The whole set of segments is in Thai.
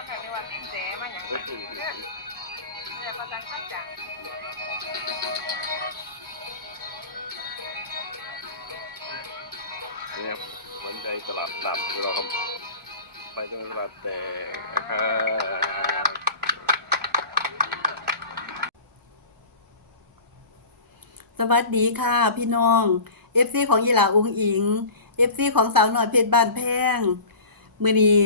ก็แบบนี้ว่าสินแสมาอย่างนี้เนี่ยก็ตั้งตั้งจังเนี่ครับวันใจตลาดดับเราไปตรงตลาดแดงนะครับสวัสดีค่ะ พี่น้อง FC ของยีหลาอุงอิง FC ของสาวหน่อยเพชรบ้านแพงมือนี้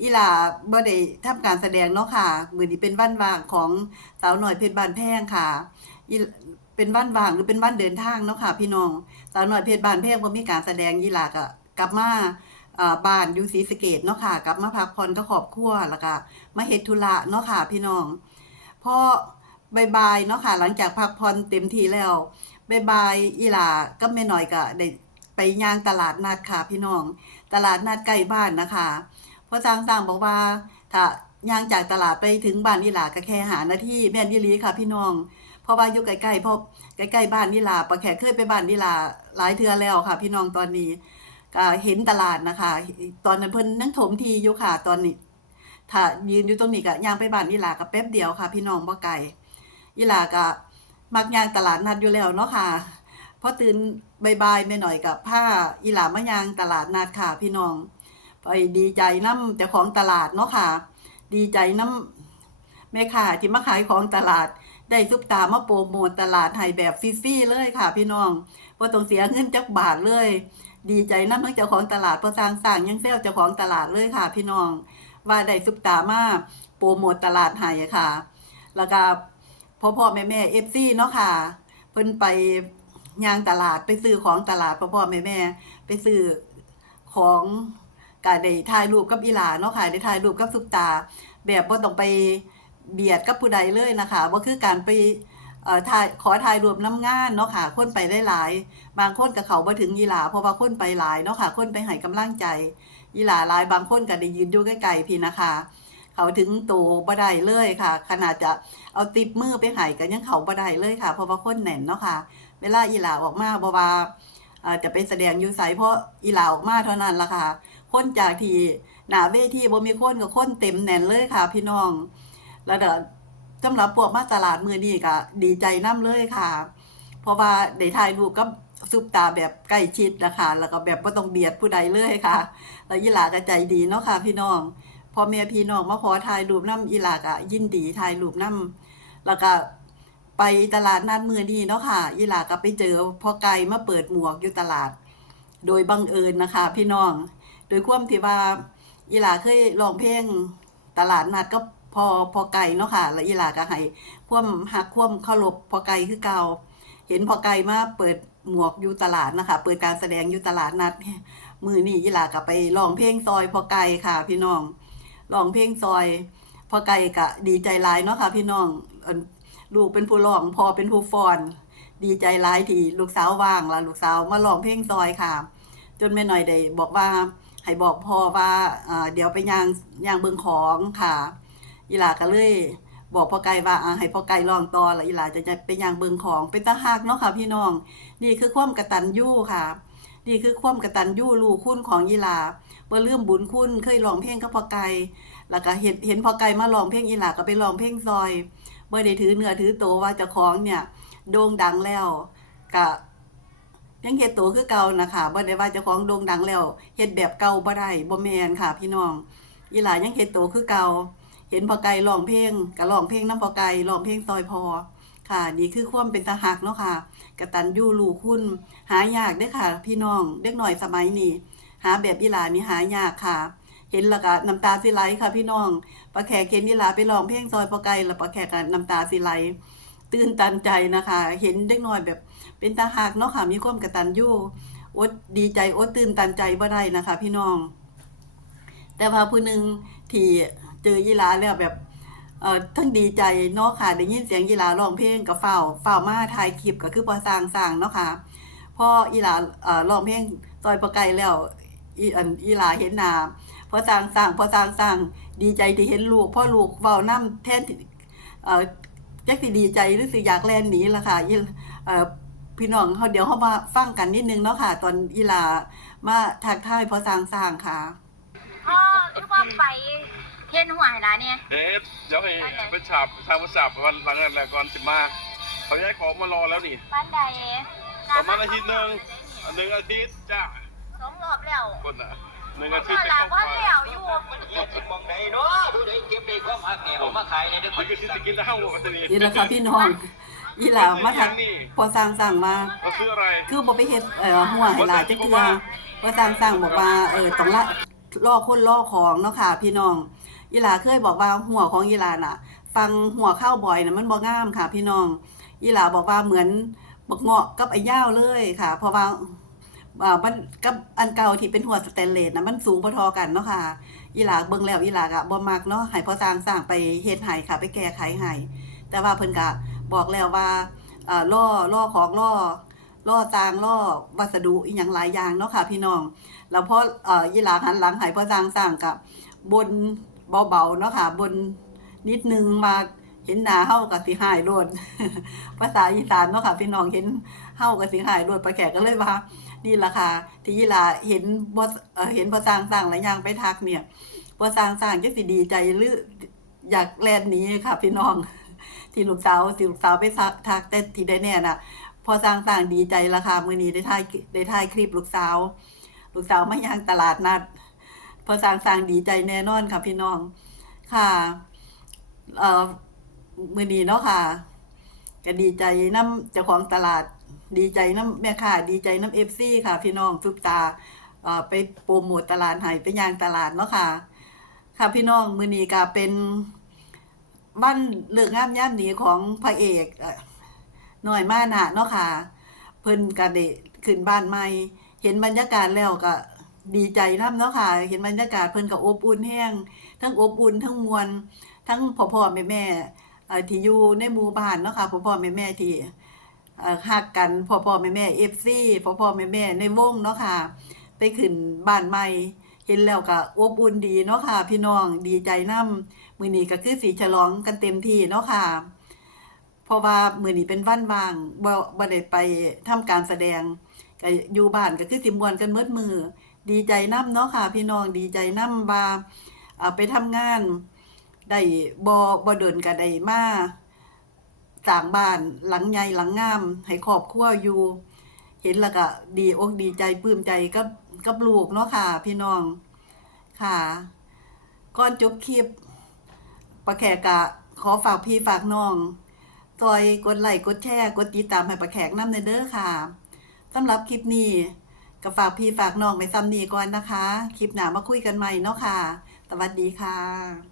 อีหลาบ่ได้ทำการแสดงเนาะค่ะมือนี้เป็นวันว่างของสาวหน่อยเพชรบ้านแพงค่ะอีเป็นวันว่างหรือเป็นวันเดินทางเนาะค่ะ พี่น้องสาวหน่อยเพชรบ้านแพงบ่มีการแสดงยีหลาก็กลับมาเอ่อบ้านอยู่ศรีสะเกษเนาะค่ะ กลับมาพักผ่อนก็ครอบครัวแล้วก็มาเฮ็ดธุระเนาะค่ะ พี่น้องพอบายๆเนาะค่ะ หลังจากพักผ่อนเต็มที่แล้วบายบายอีหลาก็ไม่หน่อยก็ได้ไปย่างตลาดนัดค่ะ พี่น้อง ตลาดนัดใกล้บ้านนะคะ พราะสร้างสร้างบอกว่าถ้าย่างจากตลาดไปถึงบ้านอีหลาก็แค่หานาที่แม่นอีหลีค่ะพี่น้องเพราะว่าอยู่ใกล้ๆพราะใกล้ๆบ้านอีหลาปะแขกเคยไปบ้านอีหลาหลายเทื่อแล้วค่ะ พี่น้องตอนนี้ก็เห็นตลาดนะคะ ตอนนั้นเพิ่นนั่งถมทีอยู่ค่ะ ตอนนี้ ถ้ายืนอยู่ตรงนี้ก็ย่างไปบ้านอีหลาก็แป๊บเดียวค่ะ พี่น้องบ่ไกลอีหลาก็มักย่างตลาดนัดอยู่แล้วเนาะค่ะพอตื่นบายๆไม่หน่อยกับผ้าอีหลามะยางตลาดนัดค่ะพี่น้อง ไปดีใจน้ำเจ้าของตลาดเนาะค่ะ ดีใจน้ำแม่ค้าที่มาขายของตลาด ได้ซุปตามาโปรโมทตลาดให้แบบฟรีๆเลยค่ะ พี่น้องว่าต้องเสียเงินจักบาทเลย ดีใจน้ำทั้งเจ้าของตลาดพอสร้างสร้างยังเซลเจ้าของตลาดเลยค่ะ พี่น้อง ว่าได้ซุปตามาโปรโมทตลาดให้ค่ะ แล้วก็พ่อพ่อแม่แม่เอฟซีเนาะค่ะเพิ่นไปย่างตลาดไปซื้อของตลาดพ่อพ่อแม่แม่ไปซื้อของ ก็ได้ถ่ายรูปกับอีหลาเนาะค่ะได้ถ่ายรูปกับซุปตา แบบบ่ต้องไปเบียดกับผู้ใดเลยนะคะว่าคือการไปเอ่อถ่ายขอถ่ายรูปน้ำงานเนาะค่ะคนไปได้หลายบางคนกับเขาบ่ถึงอีหลาเพราะว่าคนไปหลายเนาะค่ะคนไปให้กำลังใจอีหลาหลายบางคนก็ได้ยืนอยู่ใกล้ๆพี่นะคะ เขาถึงโตบ่ได้เลยค่ะ ขนาดจะเอาติปมือไปให้กันยังเขาบ่ได้เลยค่ะ เพราะว่าคนแน่นเนาะค่ะ เวลาอีหลาออกมาบ่ว่าจะไปแสดงอยู่ไสเพราะอีหลาออกมาเท่านั้นล่ะค่ะ คนจากที่หน้าเวทีบ่มีคนก็คนเต็มแน่นเลยค่ะ พี่น้องแล้วเดี๋ยวสำหรับพวกมาตลาดมือนี้ก็ดีใจนํเลยค่ะ เพราะว่าได้ถ่ายรูปกับซุปตาแบบใกล้ชิดนะคะแล้วก็แบบบ่ต้องเบียดผู้ใดเลยค่ะ แล้วอีหลาก็ใจดีเนาะค่ะ พี่น้องพอแม่พี่น้องมาขอถ่ายรูปน้ำอีหลากอะยินดีถ่ายรูปน้ำแล้วก็ไปตลาดนัดมือนี้เนาะค่ะอีหลาก็ไปเจอพ่อไก่มาเปิดหมวกอยู่ตลาด โดยบังเอิญนะคะ พี่น้อง โดยความที่ว่าอีหลาเคยร้องเพลงตลาดนัดก็พอพอไก่เนาะค่ะ แล้วอีหลาก็ให้ความหักความเคารพพอไก่คือเก่าเห็นพอไก่มาเปิดหมวกอยู่ตลาดนะคะ เปิดการแสดงอยู่ตลาดนัดมือนี้อีหลาก็ไปร้องเพลงซอยพอไก่ค่ะ พี่น้องร้องเพลงซอยพอไก่กะดีใจหลายเนาะค่ะ พี่น้องลูกเป็นผู้ร้องพอเป็นผู้ฟอน ดีใจหลายที่ลูกสาวว่างล้วลูกสาวมาร้องเพลงซอยค่ะ จนแม่หน่อยได้บอกว่า ให้บอกพ่อว่าเดี๋ยวไปยางยางเบิงของค่ะอีหลาก็เลยบอกพ่อไก่ว่าให้พ่อไก่ร้องต่อแล้วอีหลาจะจะไปยางเบิงของเป็นตาฮักเนาะค่ะ พี่น้องนี่คือความกระตัญญูค่ะนี่คือความกระตัญญูรู้คุณของอีหลาบ่ลืมบุญคุณเคยร้องเพลงกับพ่อไก่แล้วก็เห็นเห็นพ่อไกลมาร้องเพลงอีหลาก็ไปร้องเพลงซอยบ่อได้ถือเนื้อถือโตว่าเจ้าของเนี่ยโด่งดังแล้วก็ ยังเฮ็ดโตคือเก่านะคะบ่ได้ว่าเจ้าของโด่งดังแล้วเฮ็ดแบบเก่าบ่ได้บ่แม่นค่ะ พี่น้องอีหลายังเฮ็ดโตคือเก่าเห็นพอไกลร้องเพลงก็ร้องเพลงนำพอไกลร้องเพลงซอยพอค่ะนี่คือความเป็นตาหักเนาะค่ะกะตัญญูรู้คุณ หายากเด้อค่ะ พี่น้องเด็กหน่อยสมัยนี้หาแบบอีหลานี่หายากค่ะ เห็นแล้วก็น้ำตาสิไหลค่ะ พี่น้องปลาแขกเห็นนี่ลาไปร้องเพลงซอยปอไก่แล้วปลาแขกก็น้ำตาสิไหล ตื่นตันใจนะคะ เห็นเด็กน้อยแบบเป็นตาหักเนาะค่ะ มีความกตัญญูอดดีใจอดตื่นตันใจบ่ได้นะคะ พี่น้อง แต่ว่าผู้หนึ่งที่เจอยีหลาแล้วแบบเอ่อทั้งดีใจเนาะค่ะได้ยินเสียงยีหลาร้องเพลงกับเฝ้าเฝ้ามาถ่ายคลิปก็คือพอสร้างสร้างเนาะค่ะพออีหลาเอ่อร้องเพลงซอยปอไก่แล้วอีอันอีหลาเห็นหน้าพอสร้างสร้างพอสร้างสร้างดีใจที่เห็นลูกพ่อลูกเว้าน้ำแทนที่เอ่อ จักสิดีใจหรือสิอยากแล่นหนีล่ะค่ะอีเอ่อพี่น้องเขาเดี๋ยวเขามาฟังกันนิดนึงเนาะค่ะ ตอนอีหลามาทักทายพอสร้างสร้างค่ะพ่อคือว่าไปเทียนหัวให้หลานเนี่ยเอ๊ะเดี๋ยวให้ไปฉาบทางภาษาวันหลังนั้นแหละก่อนสิมาเขาย้ายของมารอแล้วนี่บ้านใดประมาณอาทิตย์หนึ่งอันหนึ่งอาทิตย์จ้าสองรอบแล้วคนอะ หนึ่งก็อาทิตย์ไปลาเข้าว่าไปแล้วอยู่มันยี่สิบมองไหนเนาะผู้ใดเก็บได้ความหักเนี่ยเอามาขายในเด้อคมันนก็สิจะกินแล้วกันทีนี้นี่แหละค่ะพี่น้องอีหลามาทักนี่พอสร้างสั่งมา เราซื้ออะไร คือบ่ไปเฮ็ดเอ่อหัวให้หลายจักเทื่อพอสร้างสั่งบอกว่าเออต้องละล่อคนล่อของเนาะค่ะ พี่น้องอีหลาเคยบอกว่าหัวของอีหลาน่ะ ฟังหัวข้าวบ่อยน่ะมันบ่งามค่ะ พี่น้องอีหลาบอกว่าเหมือนบักเงาะกับไอ้ย่าวเลยค่ะ เพราะว่า อ่ามันกับอันเก่าที่เป็นหัวสแตนเลสนะมันสูงพอๆกันเนาะค่ะอีหลาเบิ่งแล้วอีหลาก็บ่มักเนาะให้พอสร้างสร้างไปเฮ็ดให้ค่ะ ไปแก้ไขให้แต่ว่าเพิ่นก็บอกแล้วว่าเอ่อล่อล่อของล่อล่อจางล่อวัสดุอีหยังหลายอย่างเนาะค่ะ พี่น้อง แล้วพอเอ่ออีหลาหันหลังให้พอสร้างสร้างกับบนเบาๆเนาะค่ะ บนนิดนึงมาเห็นหน้าเฮาก็สิหายโลดภาษาอีสานเนาะค่ะ พี่น้องเห็นเฮาก็สิหายโลดปลาแขกก็เลยว่า นี่ล่ะค่ะที่อีลาเห็นบ่เห็นพอสร้างสร้างหลายอย่างไปทักเนี่ยพอสร้างสร้างจะสิดีใจหรืออยากแลนหนี้ค่ะ พี่น้อง ที่ลูกสาวที่ลูกสาวไปทักแต่ที่ได้แน่น่ะ พอสร้างสร้างดีใจและค่ะมือนี้ได้ถ่ายได้ถ่ายคลิปลูกสาว ลูกสาวมาย่างตลาดนัดพอสร้างสร้างดีใจแน่นอนค่ะพี่น้องค่ะเอ่อมือนี้เนาะค่ะก็ดีใจน้ำเจ้าของตลาด ดีใจน้ำแม่ค้าดีใจน้ำ FC ค่ะ พี่น้องซุปตาไปโปรโมทตลาดให้ไปยางตลาดเนาะค่ะ ค่ะพี่น้องมือนีก็เป็นบ้านเลือกงามย่ามหนีของพระเอกหน่อยมานะเนาะค่ะ เพิ่นก็ได้ขึ้นบ้านใหม่ เห็นบรรยากาศแล้วก็ดีใจนํเนาะค่ะ เห็นบรรยากาศเพิ่นก็อบอุ่นแห้ง ทั้งอบอุ่นทั้งมวลทั้งพ่อพ่อแม่แม่ที่อยู่ในหมู่บ้านเนาะค่ะพ่อพ่อแม่แม่ที่ เอ่อฮักกันพ่อพ่อแม่แม่ FC พ่อพ่อแม่แม่ในวงเนาะค่ะ ไปขึ้นบ้านใหม่เห็นแล้วก็อบอุ่นดีเนาะค่ะ พี่น้องดีใจนํมื้อนี้ก็คือสีฉลองกันเต็มที่เนาะค่ะเพราะว่ามือนี้เป็นวันว่างบ่บ่ได้ไปทำการแสดงก็อยู่บ้านก็คือสิมวนกันหมดมือ ดีใจนํเนาะค่ะ พี่น้องดีใจนำอ่าไปทำงานได้บ่บ่ดนก็ได้มา สร้างบ้านหลังใหญ่หลังงาม ให้ครอบครัวอยู่ เห็นแล้วก็ดีอกดีใจปลื้มใจกับกับลูกเนาะค่ะ พี่น้องค่ะก่อนจบคลิปประแขกกะขอฝากพี่ฝากน้องซอยกดไลค์กดแชร์กดติดตามให้ประแขกน้ำในเด้อค่ะสำหรับคลิปนี้ก็ฝากพี่ฝากน้องไปซ้ำนี้ก่อนนะคะ คลิปหน้ามาคุยกันใหม่เนาะค่ะ สวัสดีค่ะ